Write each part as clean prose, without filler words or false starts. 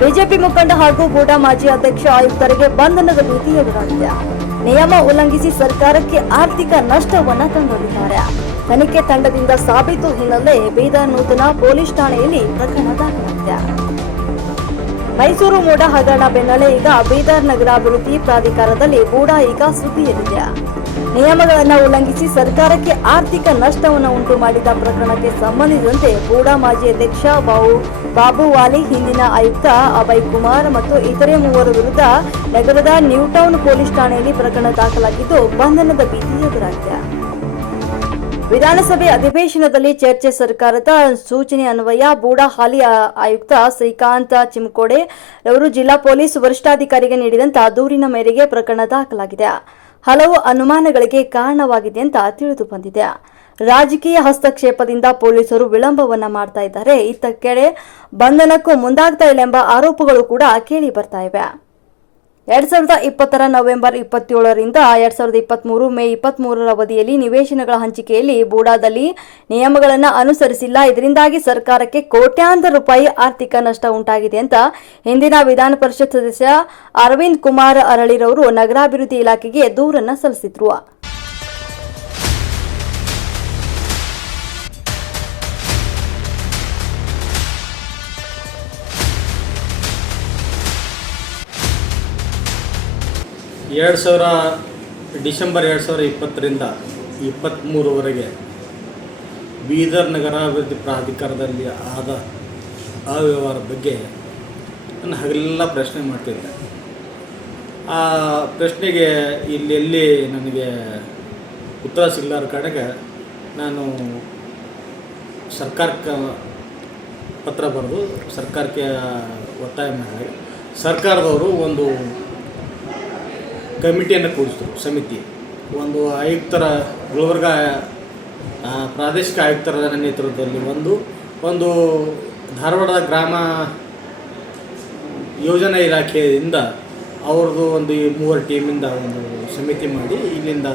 BJP ಮುಖಂಡ ಹಾಗೂ ಬೂಡಾ ಮಾಜಿ ಅಧ್ಯಕ್ಷ ಆಯುಕ್ತರಿಗೆ ಬಂಧನದ ಭೀತಿ ಎದುರಾಗಿದೆ. ನಿಯಮ ಉಲ್ಲಂಘಿಸಿ ಸರ್ಕಾರಕ್ಕೆ ಆರ್ಥಿಕ ನಷ್ಟವನ್ನ ತಂದೊಡ್ಡಿದ್ದಾರೆ. ತನಿಖೆ ತಂಡದಿಂದ ಸಾಬೀತು ಹಿನ್ನೆಲೆ ಬೀದರ್ ನೂತನ ಪೊಲೀಸ್ ಠಾಣೆಯಲ್ಲಿ ಪ್ರಕರಣ ದಾಖಲಾಗಿದೆ. ಮೈಸೂರು ಮೂಡಾ ಹಗರಣ ಬೆನ್ನಲ್ಲೇ ಈಗ ಬೀದರ್ ನಗರಾಭಿವೃದ್ಧಿ ಪ್ರಾಧಿಕಾರದಲ್ಲಿ ಬೂಡಾ ಈಗ ಸುದ್ದಿಯಲ್ಲಿದೆ. ನಿಯಮಗಳನ್ನು ಉಲ್ಲಂಘಿಸಿ ಸರ್ಕಾರಕ್ಕೆ ಆರ್ಥಿಕ ನಷ್ಟವನ್ನು ಉಂಟು ಮಾಡಿದ ಪ್ರಕರಣಕ್ಕೆ ಸಂಬಂಧಿಸಿದಂತೆ ಬೂಡಾ ಮಾಜಿ ಅಧ್ಯಕ್ಷ ಬಾಬುವಾಲಿ, ಹಿಂದಿನ ಆಯುಕ್ತ ಅಭಯ್ ಕುಮಾರ್ ಮತ್ತು ಇತರೆ ಮೂವರ ವಿರುದ್ಧ ನಗರದ ನ್ಯೂಟೌನ್ ಪೊಲೀಸ್ ಠಾಣೆಯಲ್ಲಿ ಪ್ರಕರಣ ದಾಖಲಾಗಿದ್ದು ಬಂಧನದ ಭೀತಿ ಎದುರಾಗಿದೆ. ವಿಧಾನಸಭೆ ಅಧಿವೇಶನದಲ್ಲಿ ಚರ್ಚೆ. ಸರ್ಕಾರದ ಸೂಚನೆ ಅನ್ವಯ ಬೂಡಾ ಹಾಲಿ ಆಯುಕ್ತ ಶ್ರೀಕಾಂತ್ ಚಿಮ್ಕೋಡೆ ಅವರು ಜಿಲ್ಲಾ ಪೊಲೀಸ್ ವರಿಷ್ಠಾಧಿಕಾರಿಗೆ ನೀಡಿದಂತಹ ದೂರಿನ ಮೇರೆಗೆ ಪ್ರಕರಣ ದಾಖಲಾಗಿದೆ. ಹಲವು ಅನುಮಾನಗಳಿಗೆ ಕಾರಣವಾಗಿದೆ ಅಂತ ತಿಳಿದು ಬಂದಿದೆ. ರಾಜಕೀಯ ಹಸ್ತಕ್ಷೇಪದಿಂದ ಪೊಲೀಸರು ವಿಳಂಬವನ್ನ ಮಾಡ್ತಾ ಇದ್ದಾರೆ. ಇತ್ತ ಕಡೆ ಬಂಧನಕ್ಕೂ ಮುಂದಾಗ್ತಾ ಇಲ್ಲ ಎಂಬ ಆರೋಪಗಳು ಕೂಡ ಕೇಳಿ ಬರ್ತಾ ಇವೆ. 2020 ನವೆಂಬರ್ 27ರಿಂದ 2023 ಮೇ 23 ಅವಧಿಯಲ್ಲಿ ನಿವೇಶನಗಳ ಹಂಚಿಕೆಯಲ್ಲಿ ಬೂಡಾದಲ್ಲಿ ನಿಯಮಗಳನ್ನು ಅನುಸರಿಸಿಲ್ಲ. ಇದರಿಂದಾಗಿ ಸರ್ಕಾರಕ್ಕೆ ಕೋಟ್ಯಾಂತರ ರೂಪಾಯಿ ಆರ್ಥಿಕ ನಷ್ಟ ಉಂಟಾಗಿದೆ ಅಂತ ಹಿಂದಿನ ವಿಧಾನ ಪರಿಷತ್ ಸದಸ್ಯ ಅರವಿಂದ್ ಕುಮಾರ್ ಅರಳಿರವರು ನಗರಾಭಿವೃದ್ಧಿ ಇಲಾಖೆಗೆ ದೂರನ್ನ ಸಲ್ಲಿಸಿದ್ರು. ಡಿಸೆಂಬರ್ 2020ರಿಂದ 23ವರೆಗೆ ಬೀದರ್ ನಗರಾಭಿವೃದ್ಧಿ ಪ್ರಾಧಿಕಾರದಲ್ಲಿ ಆದ ಅವ್ಯವಹಾರ ಬಗ್ಗೆ ನಾನು ಹಗಲೆಲ್ಲ ಪ್ರಶ್ನೆ ಮಾಡ್ತಿದ್ದೆ. ಆ ಪ್ರಶ್ನೆಗೆ ಇಲ್ಲೆಲ್ಲಿ ನನಗೆ ಉತ್ತರ ಸಿಗಲಾರ ಕಡೆಗೆ ನಾನು ಸರ್ಕಾರಕ್ಕೆ ಪತ್ರ ಬರೆದು ಸರ್ಕಾರಕ್ಕೆ ಒತ್ತಾಯ ಮಾಡಿ ಸರ್ಕಾರದವರು ಒಂದು ಕಮಿಟಿಯನ್ನು ಕೂಡಿಸಿದ್ರು. ಸಮಿತಿ ಒಂದು ಆಯುಕ್ತರ ಗುಲ್ಬರ್ಗ ಪ್ರಾದೇಶಿಕ ಆಯುಕ್ತರ ನೇತೃತ್ವದಲ್ಲಿ ಒಂದು ಧಾರವಾಡದ ಗ್ರಾಮ ಯೋಜನಾ ಇಲಾಖೆಯಿಂದ ಅವ್ರದ್ದು ಒಂದು 3 ಟೀಮಿಂದ ಒಂದು ಸಮಿತಿ ಮಾಡಿ ಇಲ್ಲಿಂದ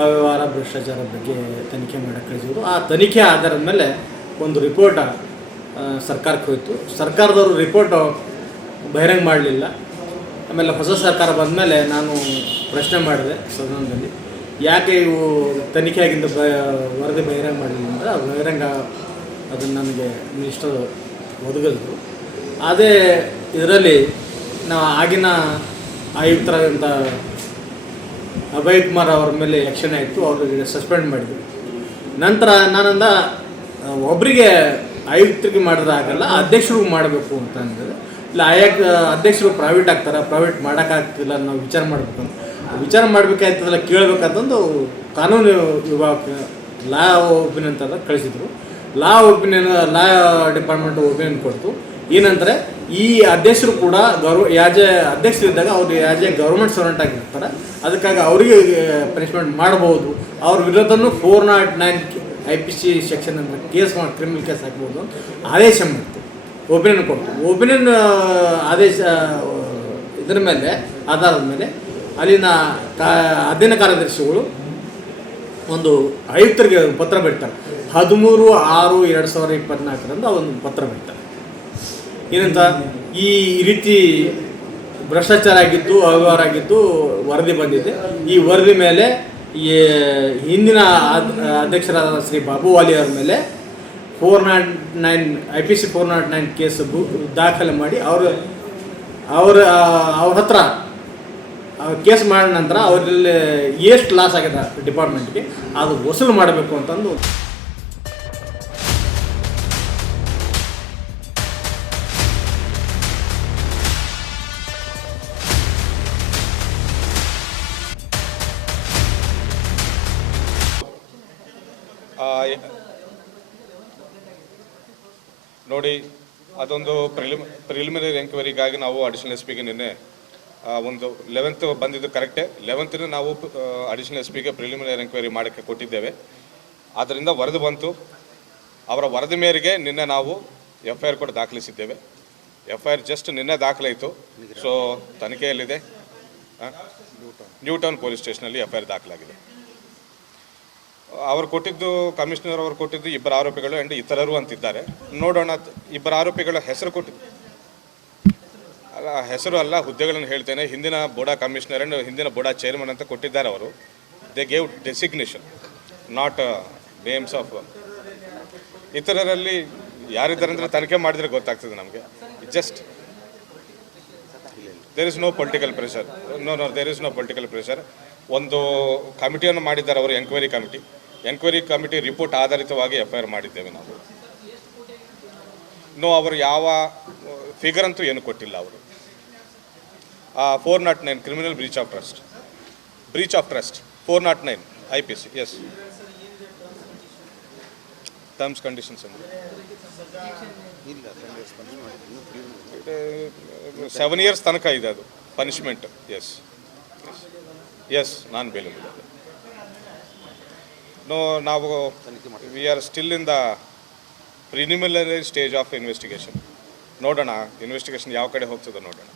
ಅವ್ಯವಹಾರ ಭ್ರಷ್ಟಾಚಾರ ಬಗ್ಗೆ ತನಿಖೆ ಮಾಡಕ್ಕೆ ಕಳಿಸಿದ್ರು. ಆ ತನಿಖೆ ಆಧಾರದ ಮೇಲೆ ಒಂದು ರಿಪೋರ್ಟ್ ಸರ್ಕಾರಕ್ಕೆ ಹೋಯಿತು. ಸರ್ಕಾರದವರು ರಿಪೋರ್ಟ್ ಬಹಿರಂಗ ಮಾಡಲಿಲ್ಲ. ಆಮೇಲೆ ಹೊಸ ಸರ್ಕಾರ ಬಂದ ಮೇಲೆ ನಾನು ಪ್ರಶ್ನೆ ಮಾಡಿದೆ ಸದನದಲ್ಲಿ, ಯಾಕೆ ಇವು ತನಿಖೆಯಾಗಿಂದ ವರದಿ ಬಹಿರಂಗ ಮಾಡಲಿಲ್ಲ ಅಂದರೆ ಬಹಿರಂಗ ಅದನ್ನು ನನಗೆ ಮಿನಿಸ್ಟರ್ ಒದಗಿದ್ರು. ಅದೇ ಇದರಲ್ಲಿ ನಾವು ಆಗಿನ ಆಯುಕ್ತರಾದಂಥ ಅಭಯ್ ಕುಮಾರ್ ಅವ್ರ ಮೇಲೆ ಆ್ಯಕ್ಷನ್ ಆಯಿತು. ಅವ್ರಿಗೆ ಸಸ್ಪೆಂಡ್ ಮಾಡಿದ್ರು. ನಂತರ ನಾನಂದ ಒಬ್ಬರಿಗೆ ಆಯುಕ್ತರಿಗೆ ಮಾಡಿದ್ರೆ ಆಗಲ್ಲ, ಅಧ್ಯಕ್ಷರಿಗೂ ಮಾಡಬೇಕು ಅಂತ ಅಂದಿದೆ. ಇಲ್ಲ ಅಧ್ಯಕ್ಷರು ಪ್ರೈವೇಟ್ ಆಗ್ತಾರೆ, ಪ್ರೈವೇಟ್ ಮಾಡೋಕ್ಕಾಗ್ತಿಲ್ಲ, ನಾವು ವಿಚಾರ ಮಾಡಬೇಕಾಯ್ತದಲ್ಲ ಕೇಳಬೇಕಂತಂದು ಕಾನೂನು ವಿಭಾಗಕ್ಕೆ ಲಾ ಒಪಿನಿಯನ್ ಅಂತ ಕಳಿಸಿದ್ರು. ಲಾ ಡಿಪಾರ್ಟ್ಮೆಂಟ್ ಒಪಿನಿಯನ್ ಕೊಡ್ತು. ಏನಂದರೆ ಈ ಅಧ್ಯಕ್ಷರು ಕೂಡ ಅಧ್ಯಕ್ಷರಿದ್ದಾಗ ಅವರು ಆ್ಯಸ್ ಎ ಗೌರ್ಮೆಂಟ್ ಸರ್ವೆಂಟ್ ಆಗಿರ್ತಾರೆ, ಅದಕ್ಕಾಗಿ ಅವರಿಗೆ ಪನಿಷ್ಮೆಂಟ್ ಮಾಡ್ಬೋದು. ಅವ್ರ ವಿರುದ್ಧನೂ 409 IPC ಸೆಕ್ಷನ್ ಅಂತ ಕೇಸ್ ಮಾಡಿ ಕ್ರಿಮಿನಲ್ ಕೇಸ್ ಹಾಕ್ಬೋದು ಅಂತ ಆದೇಶ ಮಾಡ್ತು. ಒಪಿನಿಯನ್ ಕೊಡ್ತು. ಒಪಿನಿಯನ್ ಆದೇಶ ಇದರ ಮೇಲೆ ಆಧಾರದ ಮೇಲೆ ಅಲ್ಲಿನ ಅಧ್ಯಯನ ಕಾರ್ಯದರ್ಶಿಗಳು ಒಂದು ಆಯುಕ್ತರಿಗೆ ಪತ್ರ ಬಿಡ್ತಾರೆ. 13/6/2024 ಒಂದು ಪತ್ರ ಬಿಡ್ತಾರೆ. ಏನಂತ, ಈ ರೀತಿ ಭ್ರಷ್ಟಾಚಾರ ಆಗಿದ್ದು, ಅವ್ಯವಹಾರ ಆಗಿದ್ದು ವರದಿ ಬಂದಿದೆ. ಈ ವರದಿ ಮೇಲೆ ಈ ಹಿಂದಿನ ಅಧ್ಯಕ್ಷರಾದ ಶ್ರೀ ಬಾಬುವಾಲಿ ಅವರ ಮೇಲೆ 409 IPC 409 ಕೇಸ್ ದಾಖಲೆ ಮಾಡಿ ಅವ್ರ ಹತ್ರ ಕೇಸ್ ಮಾಡಿದ ನಂತರ ಅವರಲ್ಲಿ ಎಷ್ಟು ಲಾಸ್ ಆಗಿದೆ ಡಿಪಾರ್ಟ್ಮೆಂಟ್ಗೆ ಅದು ವಸೂಲು ಮಾಡಬೇಕು ಅಂತಂದು ನೋಡಿ. ಅದೊಂದು ಪ್ರಿಲಿಮಿನರಿ ಎಂಕ್ವೈರಿಗಾಗಿ ನಾವು ಅಡಿಷನಲ್ SP ಗೆ ನಿನ್ನೆ ಒಂದು 11th ಬಂದಿದ್ದು ಕರೆಕ್ಟೇ. 11th ನಾವು ಅಡಿಷನಲ್ SP ಗೆ ಪ್ರಿಲಿಮಿನರಿ ಎಂಕ್ವೈರಿ ಮಾಡೋಕ್ಕೆ ಕೊಟ್ಟಿದ್ದೇವೆ. ಆದ್ದರಿಂದ ವರದಿ ಬಂತು. ಅವರ ವರದಿ ಮೇರೆಗೆ ನಿನ್ನೆ ನಾವು FIR ಕೂಡ ದಾಖಲಿಸಿದ್ದೇವೆ. FIR ಜಸ್ಟ್ ನಿನ್ನೆ ದಾಖಲಾಯಿತು. ಸೊ ತನಿಖೆಯಲ್ಲಿದೆ. ನ್ಯೂಟೌನ್ ಪೊಲೀಸ್ ಸ್ಟೇಷನಲ್ಲಿ FIR ದಾಖಲಾಗಿದೆ. ಅವರು ಕೊಟ್ಟಿದ್ದು, ಕಮಿಷನರ್ ಅವರು ಕೊಟ್ಟಿದ್ದು 2 ಆರೋಪಿಗಳು ಆ್ಯಂಡ್ ಇತರರು ಅಂತಿದ್ದಾರೆ. ನೋಡೋಣ, 2 ಆರೋಪಿಗಳ ಹೆಸರು ಕೊಟ್ಟಿದ್ದು ಹೆಸರು ಅಲ್ಲ, ಹುದ್ದೆಗಳನ್ನು ಹೇಳ್ತೇನೆ. ಹಿಂದಿನ ಬೋಡಾ ಕಮಿಷನರ್ ಆ್ಯಂಡ್ ಹಿಂದಿನ ಬೋಡಾ ಚೇರ್ಮನ್ ಅಂತ ಕೊಟ್ಟಿದ್ದಾರೆ ಅವರು. They gave designation, not names of. ಇತರರಲ್ಲಿ ಯಾರಿದ್ದಾರೆ ಅಂದರೆ ತನಿಖೆ ಮಾಡಿದರೆ ಗೊತ್ತಾಗ್ತದೆ ನಮಗೆ. Just there is no political pressure. No there is no political pressure. ಒಂದು ಕಮಿಟಿಯನ್ನು ಮಾಡಿದ್ದಾರೆ ಅವರು, ಎಂಕ್ವೈರಿ ಕಮಿಟಿ ರಿಪೋರ್ಟ್ ಆಧಾರಿತವಾಗಿ FIR ಮಾಡಿದ್ದೇವೆ ನಾವು. ಅವರು ಯಾವ ಫಿಗರ್ ಅಂತೂ ಏನು ಕೊಟ್ಟಿಲ್ಲ ಅವರು. 409 criminal breach of trust 409 IPC. Yes, terms conditions ಅಂದರೆ 7 years ತನಕ ಇದೆ ಅದು ಪನಿಷ್ಮೆಂಟ್. Yes non bailable. ನಾವು we are still in the preliminary stage of investigation. ನೋಡೋಣ ಇನ್ವೆಸ್ಟಿಗೇಷನ್ ಯಾವ ಕಡೆ ಹೋಗ್ತದೆ ನೋಡೋಣ.